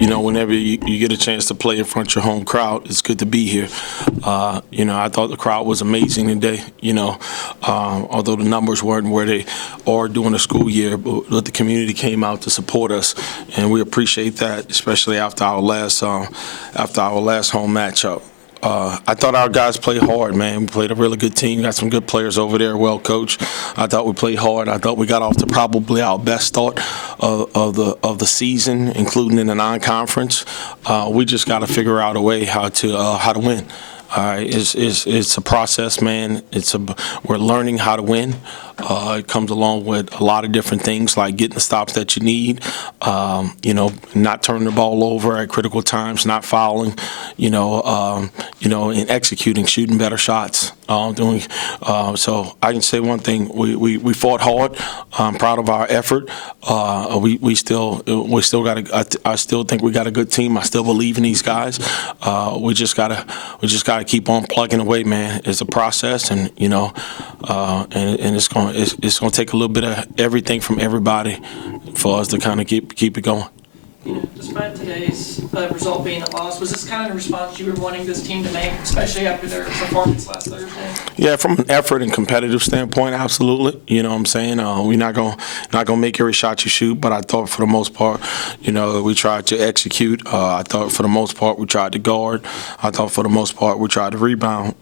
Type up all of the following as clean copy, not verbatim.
Whenever you get a chance to play in front of your home crowd, it's good to be here. I thought the crowd was amazing today. Although the numbers weren't where they are during the school year, but the community came out to support us, and we appreciate that, especially after our last home matchup. I thought our guys played hard, man. We played a really good team. Got some good players over there, well coached. I thought we played hard. I thought we got off to probably our best start of the season, including in the non-conference. We just got to figure out a way how to win. All right, it's a process, man. We're learning how to win. It comes along with a lot of different things, like getting the stops that you need, not turning the ball over at critical times, not fouling, and executing, shooting better shots. So I can say one thing: we fought hard. I'm proud of our effort. We still got. I still think we got a good team. I still believe in these guys. We just gotta keep on plugging away, man. It's a process, and and it's gonna take a little bit of everything from everybody for us to kind of keep it going. Despite today's result being a loss, was this kind of the response you were wanting this team to make, especially after their performance last Thursday? Yeah, from an effort and competitive standpoint, absolutely. You know what I'm saying? We're not gonna make every shot you shoot, but I thought for the most part, we tried to execute. I thought for the most part we tried to guard. I thought for the most part we tried to rebound.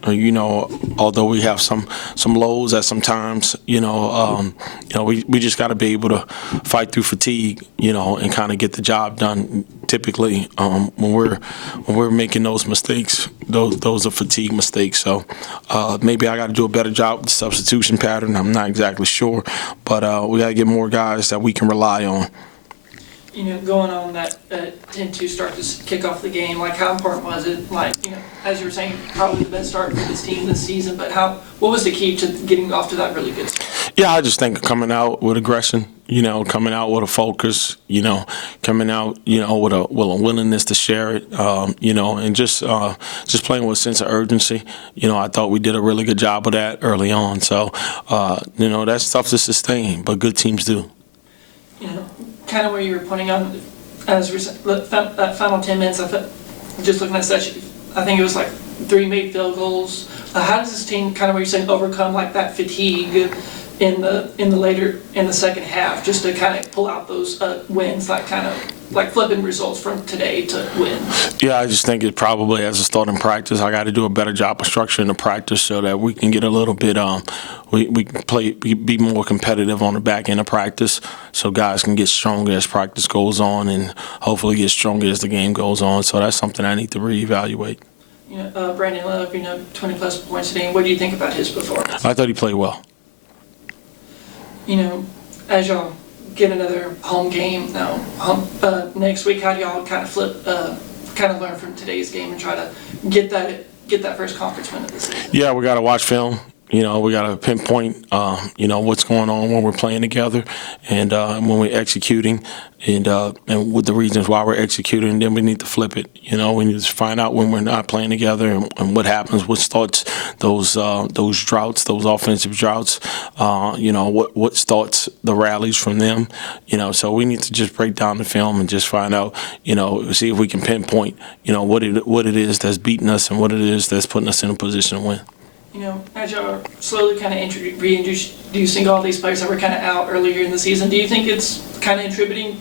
Although we have some lows at some times, we just got to be able to fight through fatigue, and kind of get the job done. Typically, when we're making those mistakes, those are fatigue mistakes. So maybe I got to do a better job with the substitution pattern. I'm not exactly sure, but we got to get more guys that we can rely on. Going on that 10-2 start to kick off the game, how important was it? As you were saying, probably the best start for this team this season, but what was the key to getting off to that really good start? Yeah, I just think coming out with aggression, coming out with a focus, coming out, with a willingness to share it, and just playing with a sense of urgency. I thought we did a really good job of that early on. So, that's tough to sustain, but good teams do. Kind of where you were pointing on as that final 10 minutes, just looking at session, I think it was 3 made field goals. How does this team, kind of where you're saying, overcome that fatigue in the second half, just to kind of pull out those wins, flipping results from today to win? Yeah, I just think it probably, as a start in practice, I got to do a better job of structuring the practice so that we can get a little bit, we can be more competitive on the back end of practice, so guys can get stronger as practice goes on, and hopefully get stronger as the game goes on. So that's something I need to reevaluate. Brandon Love, 20-plus points today. What do you think about his performance? I thought he played well. As y'all get another home game now, next week, how do y'all kind of learn from today's game and try to get that first conference win of the season? Yeah, we got to watch film. We got to pinpoint, what's going on when we're playing together, and when we're executing, and with the reasons why we're executing. Then we need to flip it. We need to find out when we're not playing together and what happens, what starts those droughts, those offensive droughts. What starts the rallies from them. So we need to just break down the film and just find out. See if we can pinpoint. What it is that's beating us and what it is that's putting us in a position to win. As you're slowly kind of reintroducing all these players that were kind of out earlier in the season, do you think it's kind of contributing,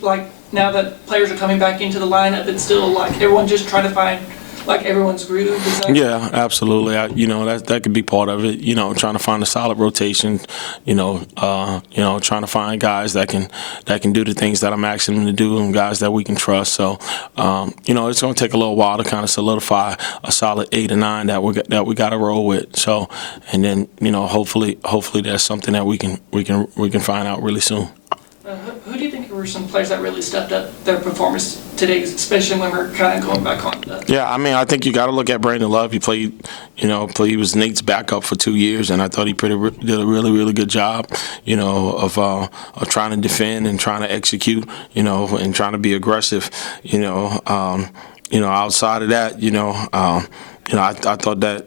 now that players are coming back into the lineup, it's still everyone just trying to find everyone's groove? Yeah, absolutely. That could be part of it. Trying to find a solid rotation. Trying to find guys that can do the things that I'm asking them to do, and guys that we can trust. So, it's going to take a little while to kind of solidify a solid 8 or 9 that we got to roll with. So, and then hopefully that's something that we can find out really soon. Who do you think were some players that really stepped up their performance today, especially when we're kind of going back on that? Yeah, I think you got to look at Brandon Love. He played, he was Nate's backup for 2 years, and I thought he did a really, really good job, of trying to defend and trying to execute, and trying to be aggressive, outside of that, I thought that,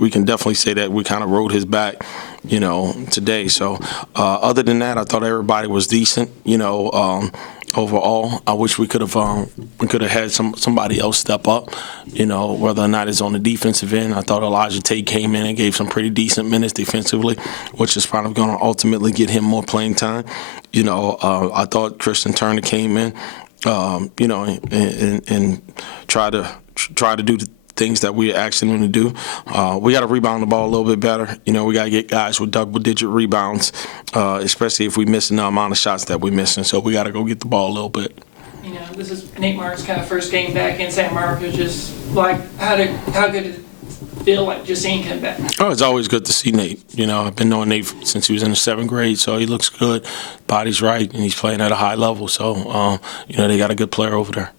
we can definitely say that we kind of rode his back, today. So other than that, I thought everybody was decent. overall. I wish we could have had somebody else step up. You know, whether or not it's on the defensive end. I thought Elijah Tate came in and gave some pretty decent minutes defensively, which is probably going to ultimately get him more playing time. You know, I thought Christian Turner came in, you know, and try to do the things that we're asking them to do. We got to rebound the ball a little bit better. You know, we got to get guys with double-digit rebounds, especially if we're missing the amount of shots that we're missing. So we got to go get the ball a little bit. You know, this is Nate Martin's kind of first game back in San Marcos. Just like, how good did it feel like just seeing him back? Oh, it's always good to see Nate. You know, I've been knowing Nate since he was in the 7th grade, so he looks good. Body's right, and he's playing at a high level. So, you know, they got a good player over there.